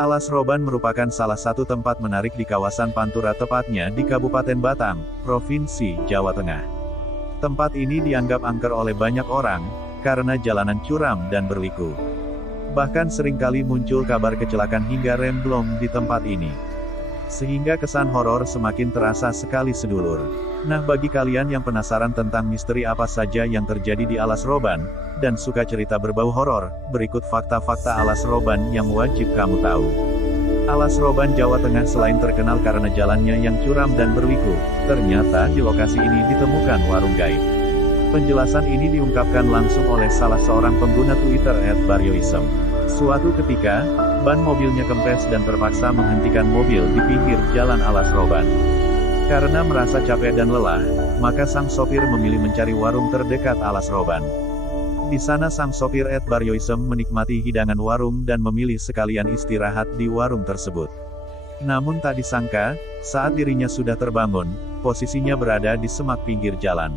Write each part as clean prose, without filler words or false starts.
Alas Roban merupakan salah satu tempat menarik di kawasan Pantura, tepatnya di Kabupaten Batang, Provinsi Jawa Tengah. Tempat ini dianggap angker oleh banyak orang, karena jalanan curam dan berliku. Bahkan seringkali muncul kabar kecelakaan hingga remblong di tempat ini. Sehingga kesan horor semakin terasa sekali sedulur. Nah, bagi kalian yang penasaran tentang misteri apa saja yang terjadi di Alas Roban, dan suka cerita berbau horor, berikut fakta-fakta Alas Roban yang wajib kamu tahu. Alas Roban Jawa Tengah selain terkenal karena jalannya yang curam dan berliku, ternyata di lokasi ini ditemukan warung gaib. Penjelasan ini diungkapkan langsung oleh salah seorang pengguna Twitter @baryoism. Suatu ketika, ban mobilnya kempes dan terpaksa menghentikan mobil di pinggir jalan Alas Roban. Karena merasa capek dan lelah, maka sang sopir memilih mencari warung terdekat Alas Roban. Di sana sang sopir @baryoism menikmati hidangan warung dan memilih sekalian istirahat di warung tersebut. Namun tak disangka, saat dirinya sudah terbangun, posisinya berada di semak pinggir jalan.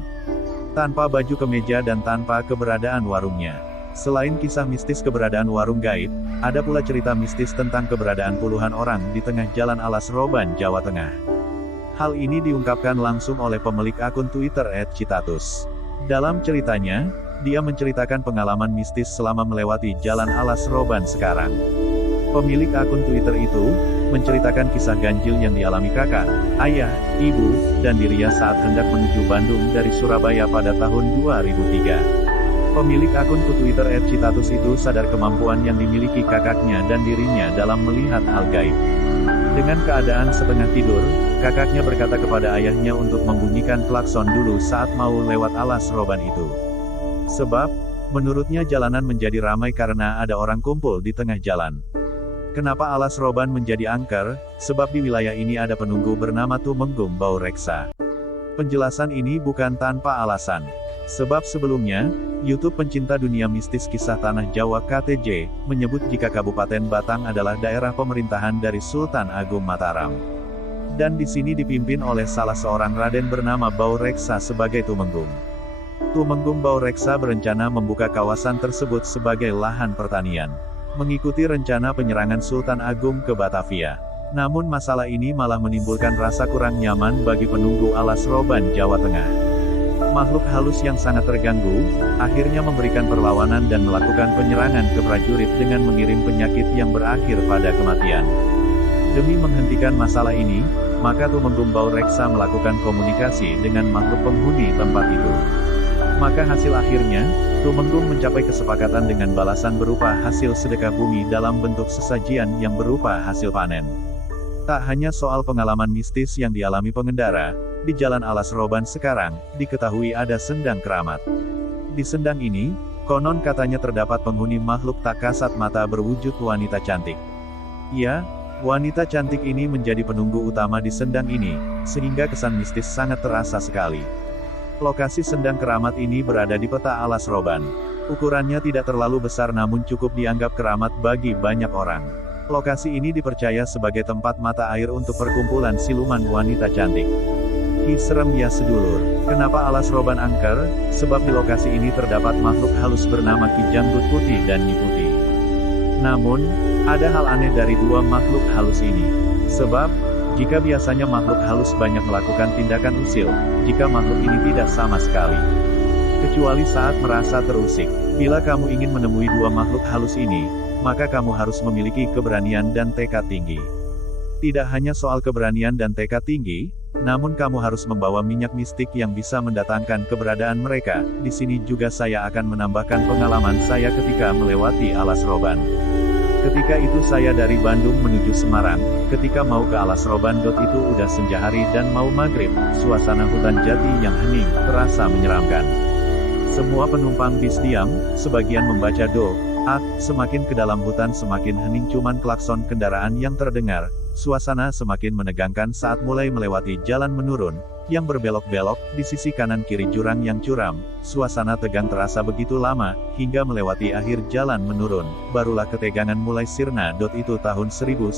Tanpa baju kemeja dan tanpa keberadaan warungnya. Selain kisah mistis keberadaan warung gaib, ada pula cerita mistis tentang keberadaan puluhan orang di tengah jalan Alas Roban, Jawa Tengah. Hal ini diungkapkan langsung oleh pemilik akun Twitter @citatus. Dalam ceritanya, dia menceritakan pengalaman mistis selama melewati jalan Alas Roban sekarang. Pemilik akun Twitter itu menceritakan kisah ganjil yang dialami kakak, ayah, ibu, dan dirinya saat hendak menuju Bandung dari Surabaya pada tahun 2003. Pemilik akun Twitter @citatus itu sadar kemampuan yang dimiliki kakaknya dan dirinya dalam melihat hal gaib. Dengan keadaan setengah tidur, kakaknya berkata kepada ayahnya untuk membunyikan klakson dulu saat mau lewat Alas Roban itu. Sebab, menurutnya jalanan menjadi ramai karena ada orang kumpul di tengah jalan. Kenapa Alas Roban menjadi angker? Sebab di wilayah ini ada penunggu bernama Tumenggung Bau Reksa. Penjelasan ini bukan tanpa alasan. Sebab sebelumnya, YouTube pencinta dunia mistis kisah Tanah Jawa KTJ, menyebut jika Kabupaten Batang adalah daerah pemerintahan dari Sultan Agung Mataram. Dan di sini dipimpin oleh salah seorang raden bernama Bau Reksa sebagai Tumenggung. Tumenggung Bau Reksa berencana membuka kawasan tersebut sebagai lahan pertanian. Mengikuti rencana penyerangan Sultan Agung ke Batavia. Namun masalah ini malah menimbulkan rasa kurang nyaman bagi penunggu Alas Roban, Jawa Tengah. Makhluk halus yang sangat terganggu, akhirnya memberikan perlawanan dan melakukan penyerangan ke prajurit dengan mengirim penyakit yang berakhir pada kematian. Demi menghentikan masalah ini, maka Tumenggung Bau Reksa melakukan komunikasi dengan makhluk penghuni tempat itu. Maka hasil akhirnya, Tumenggung mencapai kesepakatan dengan balasan berupa hasil sedekah bumi dalam bentuk sesajian yang berupa hasil panen. Tak hanya soal pengalaman mistis yang dialami pengendara, di Jalan Alas Roban sekarang, diketahui ada sendang keramat. Di sendang ini, konon katanya terdapat penghuni makhluk tak kasat mata berwujud wanita cantik. Ya, wanita cantik ini menjadi penunggu utama di sendang ini, sehingga kesan mistis sangat terasa sekali. Lokasi sendang keramat ini berada di peta Alas Roban. Ukurannya tidak terlalu besar namun cukup dianggap keramat bagi banyak orang. Lokasi ini dipercaya sebagai tempat mata air untuk perkumpulan siluman wanita cantik. Hi, serem ya sedulur. Kenapa Alas Roban angker? Sebab di lokasi ini terdapat makhluk halus bernama Ki Janggut Putih dan Nyi Putih. Namun, ada hal aneh dari dua makhluk halus ini. Sebab, jika biasanya makhluk halus banyak melakukan tindakan usil, jika makhluk ini tidak sama sekali. Kecuali saat merasa terusik. Bila kamu ingin menemui dua makhluk halus ini, maka kamu harus memiliki keberanian dan tekad tinggi. Tidak hanya soal keberanian dan tekad tinggi, namun kamu harus membawa minyak mistik yang bisa mendatangkan keberadaan mereka. Di sini juga saya akan menambahkan pengalaman saya ketika melewati Alas Roban. Ketika itu saya dari Bandung menuju Semarang, ketika mau ke Alas Roban. Itu udah senja hari dan mau maghrib, suasana hutan jati yang hening, terasa menyeramkan. Semua penumpang bis diam, sebagian membaca doa, semakin ke dalam hutan semakin hening cuman klakson kendaraan yang terdengar, suasana semakin menegangkan saat mulai melewati jalan menurun, yang berbelok-belok, di sisi kanan kiri jurang yang curam, suasana tegang terasa begitu lama, hingga melewati akhir jalan menurun, barulah ketegangan mulai sirna. Itu tahun 1991.